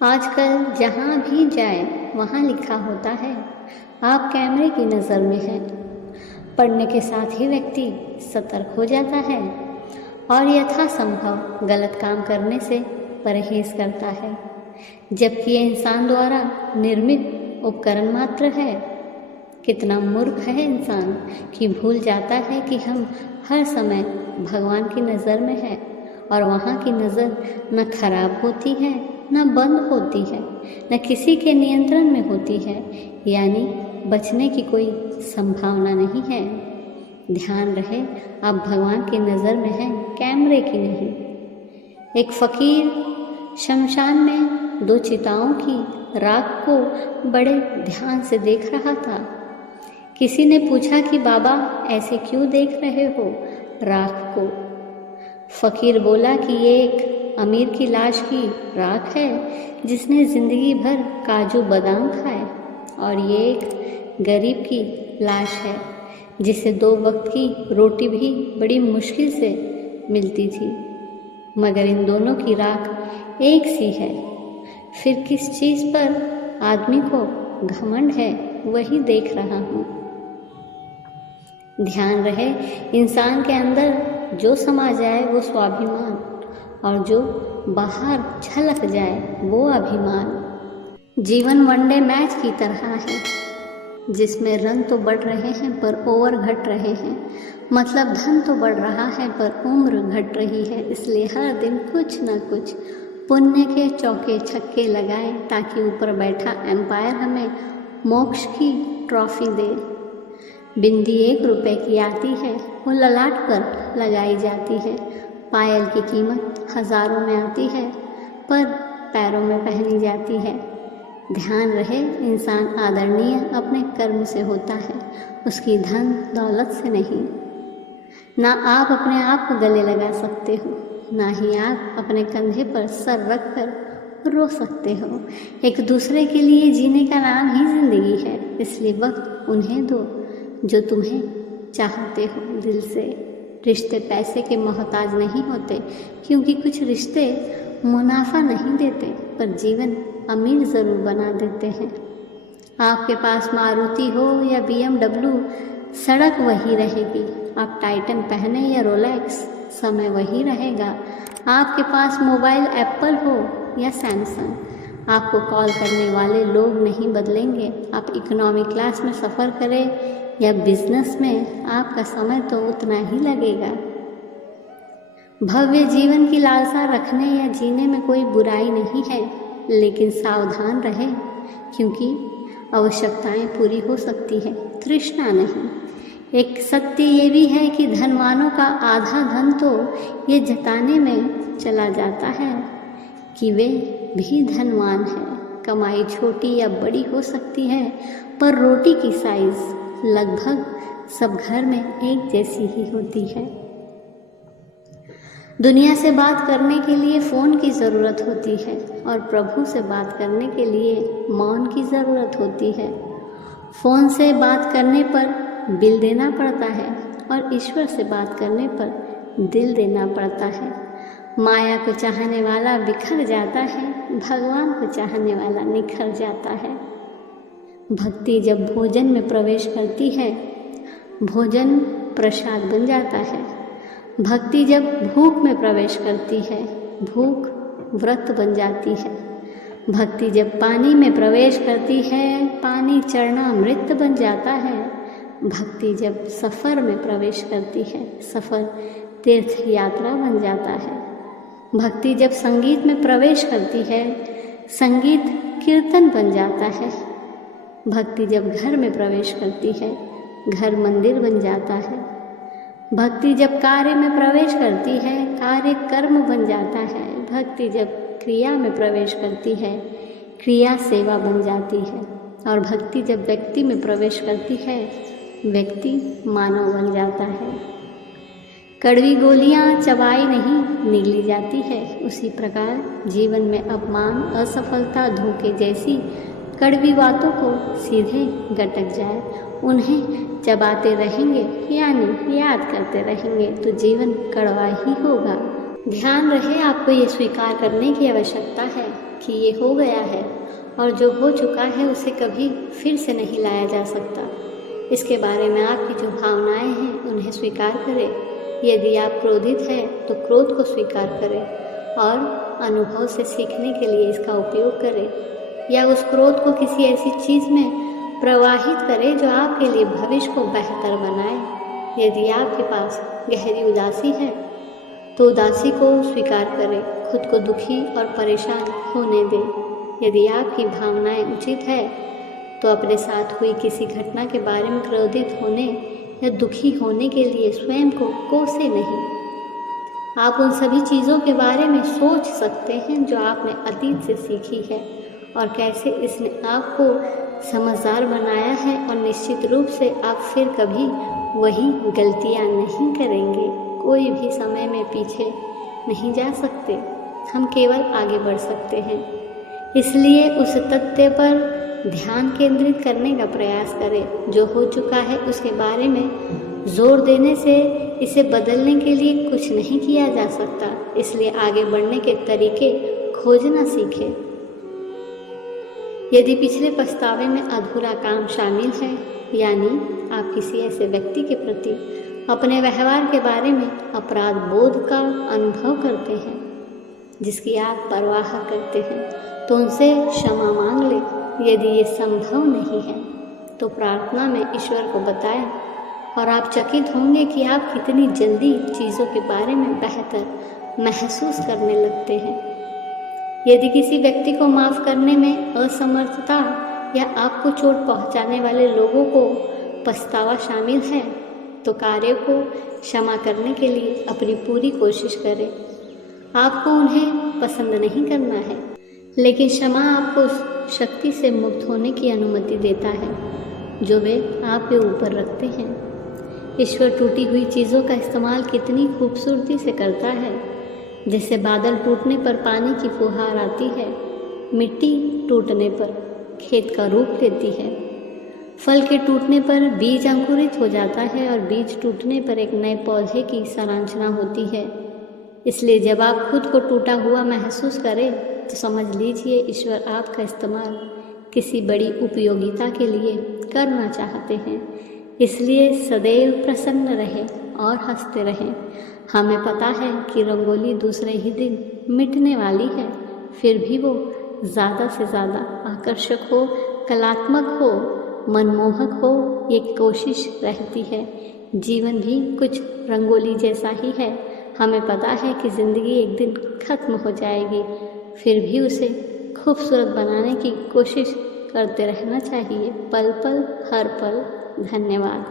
आजकल जहाँ भी जाए वहाँ लिखा होता है, आप कैमरे की नज़र में हैं। पढ़ने के साथ ही व्यक्ति सतर्क हो जाता है और यथासंभव गलत काम करने से परहेज करता है, जबकि ये इंसान द्वारा निर्मित उपकरण मात्र है। कितना मूर्ख है इंसान कि भूल जाता है कि हम हर समय भगवान की नज़र में है और वहाँ की नज़र न खराब होती है, न बंद होती है, न किसी के नियंत्रण में होती है, यानी बचने की कोई संभावना नहीं है। ध्यान रहे, आप भगवान की नज़र में हैं, कैमरे की नहीं। एक फ़कीर शमशान में 2 चिताओं की राख को बड़े ध्यान से देख रहा था। किसी ने पूछा कि बाबा ऐसे क्यों देख रहे हो राख को? फ़कीर बोला कि ये एक अमीर की लाश की राख है जिसने ज़िंदगी भर काजू बादाम खाए, और ये एक गरीब की लाश है जिसे 2 वक्त की रोटी भी बड़ी मुश्किल से मिलती थी, मगर इन दोनों की राख एक सी है। फिर किस चीज़ पर आदमी को घमंड है, वही देख रहा हूँ। ध्यान रहे, इंसान के अंदर जो समा जाए वो स्वाभिमान, और जो बाहर झलक जाए वो अभिमान। जीवन वनडे मैच की तरह है जिसमें रन तो बढ़ रहे हैं पर ओवर घट रहे हैं। मतलब धन तो बढ़ रहा है पर उम्र घट रही है। इसलिए हर दिन कुछ न कुछ पुण्य के चौके छक्के लगाएं ताकि ऊपर बैठा एम्पायर हमें मोक्ष की ट्रॉफी दे। बिंदी 1 रुपए की आती है, वो ललाट पर लगाई जाती है। पायल की कीमत हज़ारों में आती है पर पैरों में पहनी जाती है। ध्यान रहे, इंसान आदरणीय अपने कर्म से होता है, उसकी धन दौलत से नहीं। ना आप अपने आप को गले लगा सकते हो, ना ही आप अपने कंधे पर सर रख कर रो सकते हो। एक दूसरे के लिए जीने का नाम ही जिंदगी है, इसलिए वक्त उन्हें दो जो तुम्हें चाहते हो दिल से। रिश्ते पैसे के मोहताज नहीं होते, क्योंकि कुछ रिश्ते मुनाफा नहीं देते पर जीवन अमीर ज़रूर बना देते हैं। आपके पास मारुति हो या BMW, सड़क वही रहेगी। आप टाइटन पहने या रोलेक्स, समय वही रहेगा। आपके पास मोबाइल एप्पल हो या सैमसंग, आपको कॉल करने वाले लोग नहीं बदलेंगे। आप इकोनॉमी क्लास में सफ़र करें या बिजनेस में, आपका समय तो उतना ही लगेगा। भव्य जीवन की लालसा रखने या जीने में कोई बुराई नहीं है, लेकिन सावधान रहें, क्योंकि आवश्यकताएं पूरी हो सकती हैं, तृष्णा नहीं। एक सत्य ये भी है कि धनवानों का आधा धन तो ये जताने में चला जाता है कि वे भी धनवान हैं। कमाई छोटी या बड़ी हो सकती है पर रोटी की साइज लगभग सब घर में एक जैसी ही होती है। दुनिया से बात करने के लिए फ़ोन की ज़रूरत होती है और प्रभु से बात करने के लिए मौन की ज़रूरत होती है। फ़ोन से बात करने पर बिल देना पड़ता है और ईश्वर से बात करने पर दिल देना पड़ता है। माया को चाहने वाला बिखर जाता है, भगवान को चाहने वाला निखर जाता है। भक्ति जब भोजन में प्रवेश करती है, भोजन प्रसाद बन जाता है। भक्ति जब भूख में प्रवेश करती है, भूख व्रत बन जाती है। भक्ति जब पानी में प्रवेश करती है, पानी चढ़ना अमृत बन जाता है। भक्ति जब सफ़र में प्रवेश करती है, सफ़र तीर्थ यात्रा बन जाता है। भक्ति जब संगीत में प्रवेश करती है, संगीत कीर्तन बन जाता है। भक्ति जब घर में प्रवेश करती है, घर मंदिर बन जाता है। भक्ति जब कार्य में प्रवेश करती है, कार्य कर्म बन जाता है। भक्ति जब क्रिया में प्रवेश करती है, क्रिया सेवा बन जाती है। और भक्ति जब व्यक्ति में प्रवेश करती है, व्यक्ति मानव बन जाता है। कड़वी गोलियां चबाई नहीं, निगली जाती है। उसी प्रकार जीवन में अपमान, असफलता, धोखे जैसी कड़वी बातों को सीधे गटक जाए, उन्हें चबाते रहेंगे यानी याद करते रहेंगे तो जीवन कड़वा ही होगा। ध्यान रहे, आपको ये स्वीकार करने की आवश्यकता है कि ये हो गया है और जो हो चुका है उसे कभी फिर से नहीं लाया जा सकता। इसके बारे में आपकी जो भावनाएं हैं उन्हें स्वीकार करें। यदि आप क्रोधित हैं तो क्रोध को स्वीकार करें और अनुभव से सीखने के लिए इसका उपयोग करें, या उस क्रोध को किसी ऐसी चीज़ में प्रवाहित करें जो आपके लिए भविष्य को बेहतर बनाए। यदि आपके पास गहरी उदासी है तो उदासी को स्वीकार करें, खुद को दुखी और परेशान होने दें। यदि आपकी भावनाएं उचित है तो अपने साथ हुई किसी घटना के बारे में क्रोधित होने या दुखी होने के लिए स्वयं को कोसे नहीं। आप उन सभी चीज़ों के बारे में सोच सकते हैं जो आपने अतीत से सीखी है और कैसे इसने आपको समझदार बनाया है, और निश्चित रूप से आप फिर कभी वही गलतियां नहीं करेंगे। कोई भी समय में पीछे नहीं जा सकते, हम केवल आगे बढ़ सकते हैं। इसलिए उस तथ्य पर ध्यान केंद्रित करने का प्रयास करें। जो हो चुका है उसके बारे में जोर देने से इसे बदलने के लिए कुछ नहीं किया जा सकता। इसलिए आगे बढ़ने के तरीके खोजना सीखें। यदि पिछले पछतावे में अधूरा काम शामिल है, यानी आप किसी ऐसे व्यक्ति के प्रति अपने व्यवहार के बारे में अपराध बोध का अनुभव करते हैं जिसकी आप परवाह करते हैं, तो उनसे क्षमा मांग लें। यदि ये संभव नहीं है तो प्रार्थना में ईश्वर को बताएं और आप चकित होंगे कि आप कितनी जल्दी चीज़ों के बारे में बेहतर महसूस करने लगते हैं। यदि किसी व्यक्ति को माफ़ करने में असमर्थता या आपको चोट पहुंचाने वाले लोगों को पछतावा शामिल है, तो कार्य को क्षमा करने के लिए अपनी पूरी कोशिश करें। आपको उन्हें पसंद नहीं करना है, लेकिन क्षमा आपको उस शक्ति से मुक्त होने की अनुमति देता है जो वे आपके ऊपर रखते हैं। ईश्वर टूटी हुई चीज़ों का इस्तेमाल कितनी खूबसूरती से करता है। जैसे बादल टूटने पर पानी की फुहार आती है, मिट्टी टूटने पर खेत का रूप लेती है, फल के टूटने पर बीज अंकुरित हो जाता है और बीज टूटने पर एक नए पौधे की संरचना होती है। इसलिए जब आप खुद को टूटा हुआ महसूस करें तो समझ लीजिए ईश्वर आपका इस्तेमाल किसी बड़ी उपयोगिता के लिए करना चाहते हैं। इसलिए सदैव प्रसन्न रहें और हंसते रहें। हमें पता है कि रंगोली दूसरे ही दिन मिटने वाली है, फिर भी वो ज़्यादा से ज़्यादा आकर्षक हो, कलात्मक हो, मनमोहक हो, ये कोशिश रहती है। जीवन भी कुछ रंगोली जैसा ही है। हमें पता है कि ज़िंदगी एक दिन ख़त्म हो जाएगी, फिर भी उसे खूबसूरत बनाने की कोशिश करते रहना चाहिए, पल पल हर पल। धन्यवाद।